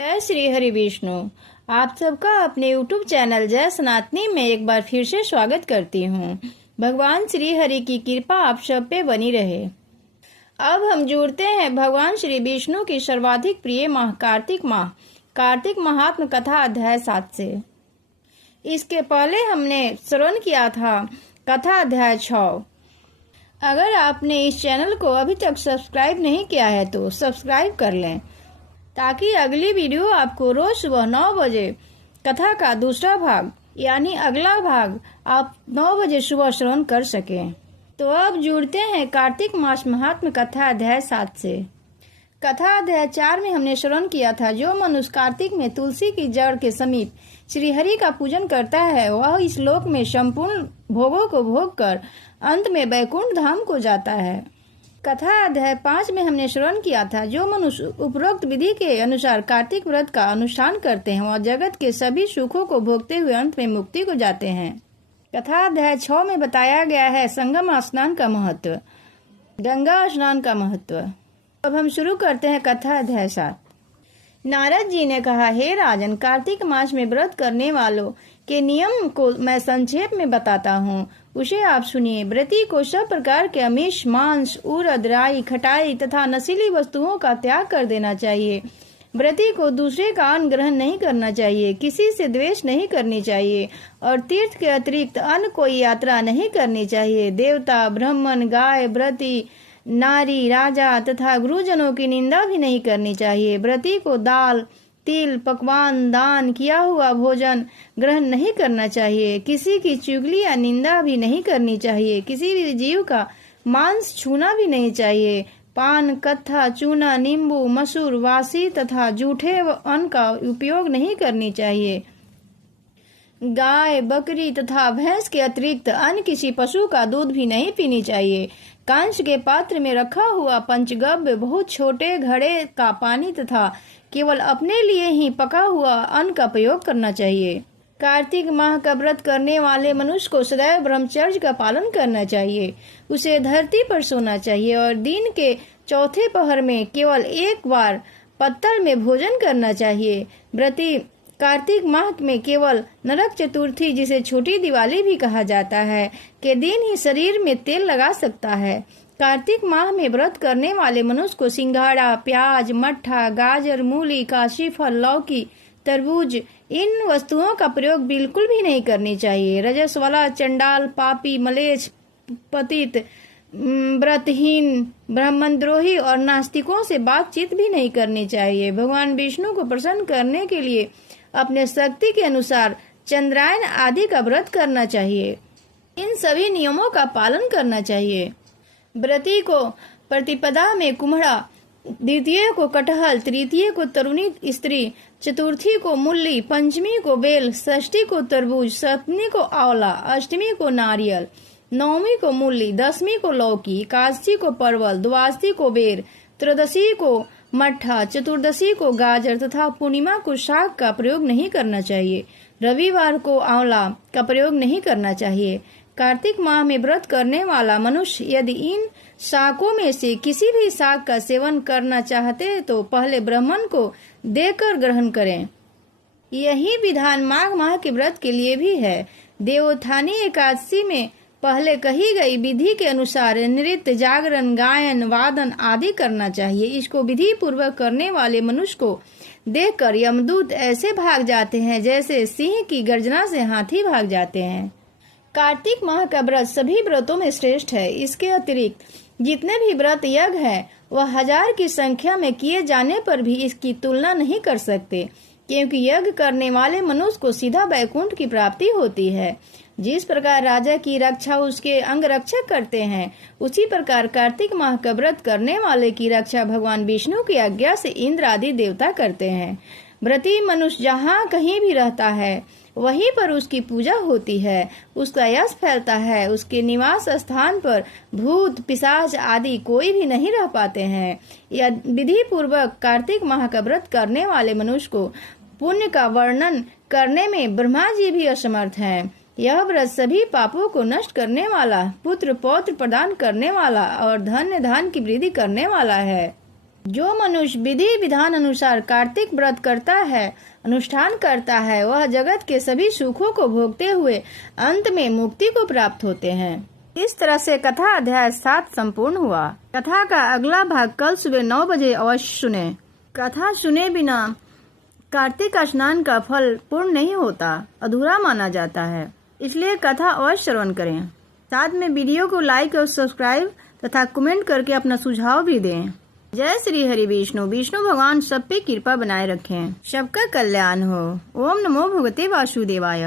जय श्री हरि विष्णु। आप सबका अपने YouTube चैनल जय सनातनी में एक बार फिर से स्वागत करती हूँ। भगवान श्री हरि की कृपा आप सब पे बनी रहे। अब हम जुड़ते हैं भगवान श्री विष्णु की सर्वाधिक प्रिय माह कार्तिक महात्म कथा अध्याय 7 से। इसके पहले हमने श्रवण किया था कथा अध्याय 6। अगर आपने इस चैनल को अभी तक सब्सक्राइब नहीं किया है तो सब्सक्राइब कर लें, ताकि अगली वीडियो आपको रोज सुबह 9 बजे कथा का दूसरा भाग यानी अगला भाग आप 9 बजे सुबह श्रवण कर सकें। तो अब जुड़ते हैं कार्तिक मास महात्म कथा अध्याय 7 से। कथा अध्याय 4 में हमने श्रवण किया था, जो मनुष्य कार्तिक में तुलसी की जड़ के समीप श्री हरि का पूजन करता है वह इस लोक में संपूर्ण भोगों को भोग कर अंत में वैकुंठ धाम को जाता है। कथा अध्याय 5 में हमने श्रवण किया था, जो मनुष्य उपरोक्त विधि के अनुसार कार्तिक व्रत का अनुष्ठान करते हैं वह जगत के सभी सुखों को भोगते हुए अंत में मुक्ति को जाते हैं। कथा अध्याय 6 में बताया गया है संगम स्नान का महत्व, गंगा स्नान का महत्व। अब हम शुरू करते हैं कथा अध्याय 7। नारद जी ने कहा, हे राजन, कार्तिक मास में व्रत करने वालों के नियम को मैं संक्षेप में बताता हूँ, उसे आप सुनिए। व्रती को सब प्रकार के आमिष, मांस, उड़द, राई, खटाई तथा नशीली वस्तुओं का त्याग कर देना चाहिए। व्रती को दूसरे का अन्न ग्रहण नहीं करना चाहिए, किसी से द्वेष नहीं करनी चाहिए और तीर्थ के अतिरिक्त अन्य कोई यात्रा नहीं करनी चाहिए। देवता, ब्राह्मण, गाय, व्रती, नारी, राजा तथा गुरुजनों की निंदा भी नहीं करनी चाहिए। व्रती को दाल, तिल, पकवान, दान किया हुआ भोजन ग्रहण नहीं करना चाहिए। किसी की चुगली या निंदा भी नहीं करनी चाहिए। किसी भी जीव का मांस छूना भी नहीं चाहिए। पान, कत्था, चूना, नींबू, मसूर, वासी तथा जूठे अन्न का उपयोग नहीं करनी चाहिए। गाय, बकरी तथा भैंस के अतिरिक्त अन्य किसी पशु का दूध भी नहीं पीनी चाहिए। कांच के पात्र में रखा हुआ पंचगव्य, बहुत छोटे घड़े का पानी तथा केवल अपने लिए ही पका हुआ अन्न का प्रयोग करना चाहिए। कार्तिक माह का व्रत करने वाले मनुष्य को सदैव ब्रह्मचर्य का पालन करना चाहिए। उसे धरती पर सोना चाहिए और दिन के चौथे पहर में केवल एक बार पत्तल में भोजन करना चाहिए। व्रती कार्तिक माह में केवल नरक चतुर्थी, जिसे छोटी दिवाली भी कहा जाता है, के दिन ही शरीर में तेल लगा सकता है। कार्तिक माह में व्रत करने वाले मनुष्य को सिंघाड़ा, प्याज, मट्ठा, गाजर, मूली, काशी फल, लौकी, तरबूज इन वस्तुओं का प्रयोग बिल्कुल भी नहीं करनी चाहिए। रजस वाला, चंडाल, पापी, मलेच्छ, पतित, व्रतहीन, ब्राह्मणद्रोही और नास्तिकों से बातचीत भी नहीं करनी चाहिए। भगवान विष्णु को प्रसन्न करने के लिए अपने शक्ति के अनुसार चंद्रायन आदि का व्रत करना चाहिए। इन सभी नियमों का पालन करना चाहिए। व्रती को प्रतिपदा में कुम्हड़ा, द्वितीय को कटहल, तृतीय को तरुणी स्त्री, चतुर्थी को मूली, पंचमी को बेल, षष्ठी को तरबूज, सप्तमी को आंवला, अष्टमी को नारियल, नवमी को मूली, दसवीं को लौकी, एकादशी को परवल, द्वादशी को बेर, त्रयोदशी को मट्ठा, चतुर्दशी को गाजर तथा पूर्णिमा को शाक का प्रयोग नहीं करना चाहिए। रविवार को आंवला का प्रयोग नहीं करना चाहिए। कार्तिक माह में व्रत करने वाला मनुष्य यदि इन शाकों में से किसी भी शाक का सेवन करना चाहते हैं तो पहले ब्राह्मण को देकर ग्रहण करें। यही विधान माघ माह के व्रत के लिए भी है। देवोत्थानी एकादशी में पहले कही गई विधि के अनुसार नृत्य, जागरण, गायन, वादन आदि करना चाहिए। इसको विधि पूर्वक करने वाले मनुष्य को देखकर यमदूत ऐसे भाग जाते हैं जैसे सिंह की गर्जना से हाथी भाग जाते हैं। कार्तिक माह का व्रत सभी व्रतों में श्रेष्ठ है। इसके अतिरिक्त जितने भी व्रत यज्ञ है वह 1000 की संख्या में किए जाने पर भी इसकी तुलना नहीं कर सकते, क्योंकि यज्ञ करने वाले मनुष्य को सीधा वैकुंठ की प्राप्ति होती है। जिस प्रकार राजा की रक्षा उसके अंगरक्षक करते हैं, उसी प्रकार कार्तिक माह का व्रत करने वाले की रक्षा भगवान विष्णु की आज्ञा से इंद्र आदि देवता करते हैं। व्रती मनुष्य जहाँ कहीं भी रहता है वहीं पर उसकी पूजा होती है, उसका यश फैलता है। उसके निवास स्थान पर भूत, पिशाच आदि कोई भी नहीं रह पाते हैं। यह विधि पूर्वक कार्तिक माह का व्रत करने वाले मनुष्य को पुण्य का वर्णन करने में ब्रह्मा जी भी असमर्थ हैं। यह व्रत सभी पापों को नष्ट करने वाला, पुत्र पौत्र प्रदान करने वाला और धन्य धान की वृद्धि करने वाला है। जो मनुष्य विधि विधान अनुसार कार्तिक व्रत करता है, अनुष्ठान करता है, वह जगत के सभी सुखों को भोगते हुए अंत में मुक्ति को प्राप्त होते हैं। इस तरह से कथा अध्याय 7 संपूर्ण हुआ। कथा का अगला भाग कल सुबह 9 बजे अवश्य सुने। कथा सुने बिना कार्तिक स्नान का फल पूर्ण नहीं होता, अधूरा माना जाता है। इसलिए कथा अवश्य श्रवण करें। साथ में वीडियो को लाइक और सब्सक्राइब तथा कमेंट करके अपना सुझाव भी दें। जय श्री हरि विष्णु। विष्णु भगवान सब पे कृपा बनाए रखें, सबका कल्याण हो। ओम नमो भगवते वासुदेवाय।